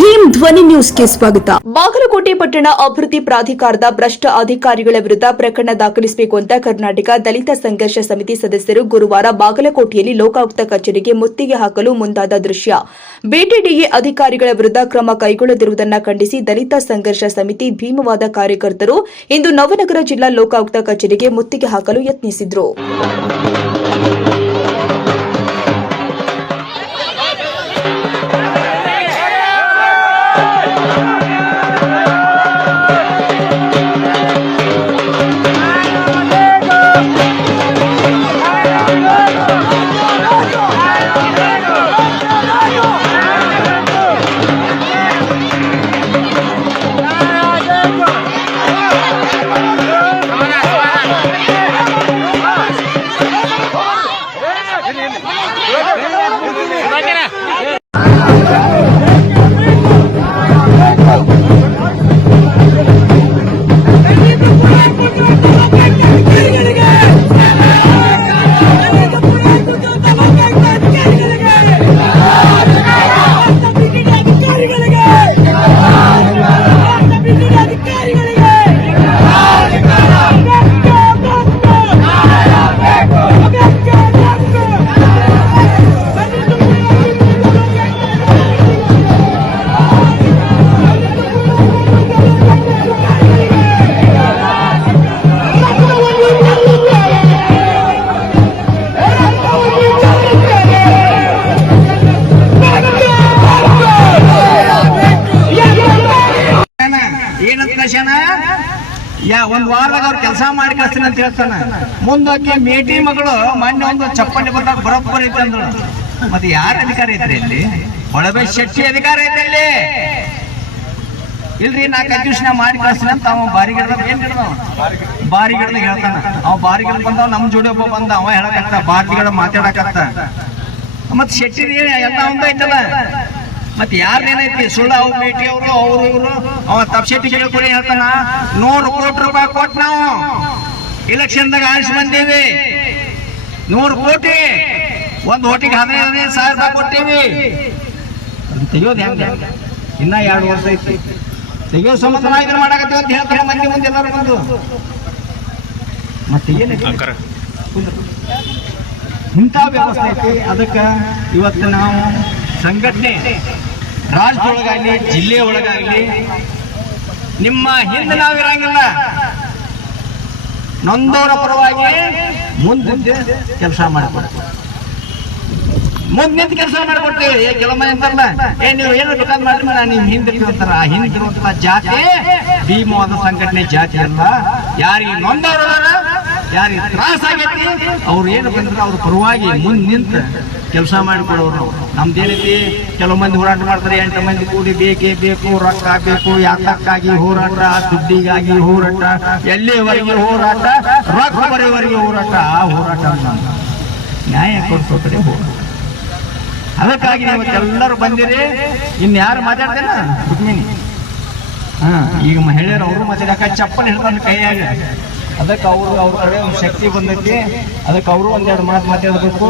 ಭೀಮ್ ಧ್ವನಿ ನ್ಯೂಸ್ಗೆ ಸ್ವಾಗತ. ಬಾಗಲಕೋಟೆ ಪಟ್ಟಣ ಅಭಿವೃದ್ಧಿ ಪ್ರಾಧಿಕಾರದ ಭ್ರಷ್ಟ ಅಧಿಕಾರಿಗಳ ವಿರುದ್ಧ ಪ್ರಕರಣ ದಾಖಲಿಸಬೇಕು ಅಂತ ಕರ್ನಾಟಕ ದಲಿತ ಸಂಘರ್ಷ ಸಮಿತಿ ಸದಸ್ಯರು ಗುರುವಾರ ಬಾಗಲಕೋಟೆಯಲ್ಲಿ ಲೋಕಾಯುಕ್ತ ಕಚೇರಿಗೆ ಮುತ್ತಿಗೆ ಹಾಕಲು ಮುಂದಾದ ದೃಶ್ಯ. ಬಿಟಿಡಿಎ ಅಧಿಕಾರಿಗಳ ವಿರುದ್ಧ ಕ್ರಮ ಕೈಗೊಳ್ಳದಿರುವುದನ್ನು ಖಂಡಿಸಿ ದಲಿತ ಸಂಘರ್ಷ ಸಮಿತಿ ಭೀಮವಾದ ಕಾರ್ಯಕರ್ತರು ಇಂದು ನವನಗರ ಜಿಲ್ಲಾ ಲೋಕಾಯುಕ್ತ ಕಚೇರಿಗೆ ಮುತ್ತಿಗೆ ಹಾಕಲು ಯತ್ನಿಸಿದರು. ಒಂದ್ ವಾರದಾಗ ಅವ್ರು ಕೆಲಸ ಮಾಡಿ ಕಳಿಸ್ತೀನಿ ಅಂತ ಹೇಳ್ತಾನ. ಮುಂದಕ್ಕೆ ಮೇಟಿ ಮಗಳು ಮೊನ್ನೆ ಒಂದು ಚಪ್ಪಲಿ ಬಂದಾಗ ಬರೋಬ್ಬರ ಐತೆ ಅಂದ್ರು. ಮತ್ತೆ ಯಾರ ಅಧಿಕಾರ ಐತ್ರಿ ಇಲ್ಲಿ? ಹೊಳಬೆ ಶೆಟ್ಟಿ ಅಧಿಕಾರ ಐತೆ ಇಲ್ಲಿ ಇಲ್ರಿ. 4 ದಿವಸ ಮಾಡಿ ಕಳಿಸ್ತೀನಿ ಅಂತ ಅವ ಬಾರಿಗಿಡ್ದಾಗ ಏನ್ ಬಾರಿಗಿಡ್ದಾಗ ಹೇಳ್ತಾನ. ಅವ ಬಾರಿಗಿಡ ಬಂದವ ನಮ್ ಜೋಡಿ ಒಬ್ಬ ಬಂದ ಅವ ಹೇಳಕತ್ತ ಬಾರಿಗಿಡ ಮಾತಾಡಕತ್ತ. ಮತ್ ಶೆಟ್ಟಿ ಎಲ್ಲ ಒಂದ ಐತಲ್ಲ. ಮತ್ತೆ ಯಾರೇನೈತಿ ಸುಳ್ಳು ಅವ್ರು ಮೇಟಿ ಅವರು ಅವ್ರು ಇವರು ಅವ ತಪ್ಸೆಟ್ಟಿ ಕೇಳ್ಕೊಡಿ ಹೇಳ್ತಾನ. 100 ಕೋಟಿ ರೂಪಾಯಿ ಕೊಟ್ಟು ನಾವು ಇಲೆಕ್ಷನ್ದಾಗ ಆರಿಸಿ ಬಂದೇವಿ. 100 ಕೋಟಿ ಒಂದು ಓಟಿಗೆ 15,000 ರೂಪಾಯಿ ಕೊಟ್ಟೇವಿ. ತೆಗಿಯೋದು ಹೆಂಗ? ಇನ್ನ 2 ವರ್ಷ ಐತಿ. ತೆಗಿಯೋ ಸಮತನ ಇದನ್ನ ಮಾಡಾಕತ್ತೀವಿ ಅಂತ ಹೇಳ್ತಾರೆ ಮಂದಿ ಮುಂದೆ ಎಲ್ಲರೂ ಬಂದು. ಮತ್ತೆ ಏನೈತಿ ಇಂಥ ವ್ಯವಸ್ಥೆ ಐತಿ. ಅದಕ್ಕೆ ಇವತ್ತು ನಾವು ಸಂಘಟನೆ ರಾಜ್ಯದೊಳಗಾಗ್ಲಿ ಜಿಲ್ಲೆ ಒಳಗಾಗ್ಲಿ ನಿಮ್ಮ ಹಿಂದೆ ನಾವಿರಂಗಿಲ್ಲ. ನೊಂದವರ ಪರವಾಗಿ ಮುಂದೆ ಕೆಲಸ ಮಾಡಿಕೊಡ್ತೀವಿ. ಮುಂದೆ ಕೆಲಸ ಮಾಡಿಕೊಡ್ತೀವಿ. ಕೆಲವು ಮಂದಿ ಅಂತಾರಲ್ಲ, ನೀವು ಏನು ಬೇಕಾದ್ ಮಾಡ್ರಿ ನಾನು ನಿಮ್ ಹಿಂದಿರ್ತಾರ. ಆ ಹಿಂದಿರುವಂತಹ ಜಾತಿ ಭೀಮವಾದ ಸಂಘಟನೆ ಜಾತಿ ಅಲ್ಲ. ಯಾರಿಗೆ ನೊಂದವರು ಯಾರಿಗೆ ತ್ರಾಸ ಆಗೈತಿ ಅವ್ರು ಏನು ಬಂದ್ರೆ ಅವ್ರ ಪರವಾಗಿ ಮುಂದೆ ನಿಂತು ಕೆಲಸ ಮಾಡಿಕೊಡೋರು. ನಮ್ದೇನೈತಿ, ಕೆಲವು ಮಂದಿ ಹೋರಾಟ ಮಾಡ್ತಾರೆ. 8 ಮಂದಿ ಕೂಡಿ ಬೇಕೇ ಬೇಕು, ರೊಕ್ಕ ಬೇಕು, ಯಾತಕ್ಕಾಗಿ ಹೋರಾಟ, ದುಡ್ಡಿಗಾಗಿ ಹೋರಾಟ, ಎಲ್ಲಿವರೆಗೆ ಹೋರಾಟ, ರೊಕ್ಕ ಬರೆಯವರೆಗೆ ಹೋರಾಟ. ಆ ಹೋರಾಟ ನ್ಯಾಯ ಕೊಡ್ಸೋದ್ರೆ ಹೋರಾಟ. ಅದಕ್ಕಾಗಿ ನೀವು ಎಲ್ಲರೂ ಬಂದಿರಿ. ಇನ್ಯಾರು ಮಾತಾಡ್ತೇನ ಹುಟ್ಮಿನಿ? ಈಗ ಮಹಿಳೆಯರು ಅವರು ಮಾತಾಡಕ ಚಪ್ಪಲ್ ಹಿಡ್ಕೊಂಡು ಕೈಯಾಗಿ. ಅದಕ್ಕೆ ಅವ್ರ ಕಡೆ ಒಂದು ಶಕ್ತಿ ಬಂದೈತಿ. ಅದಕ್ಕೆ ಅವರು ಒಂದೆರಡು ಮಾತು ಮಾತಾಡಬೇಕು.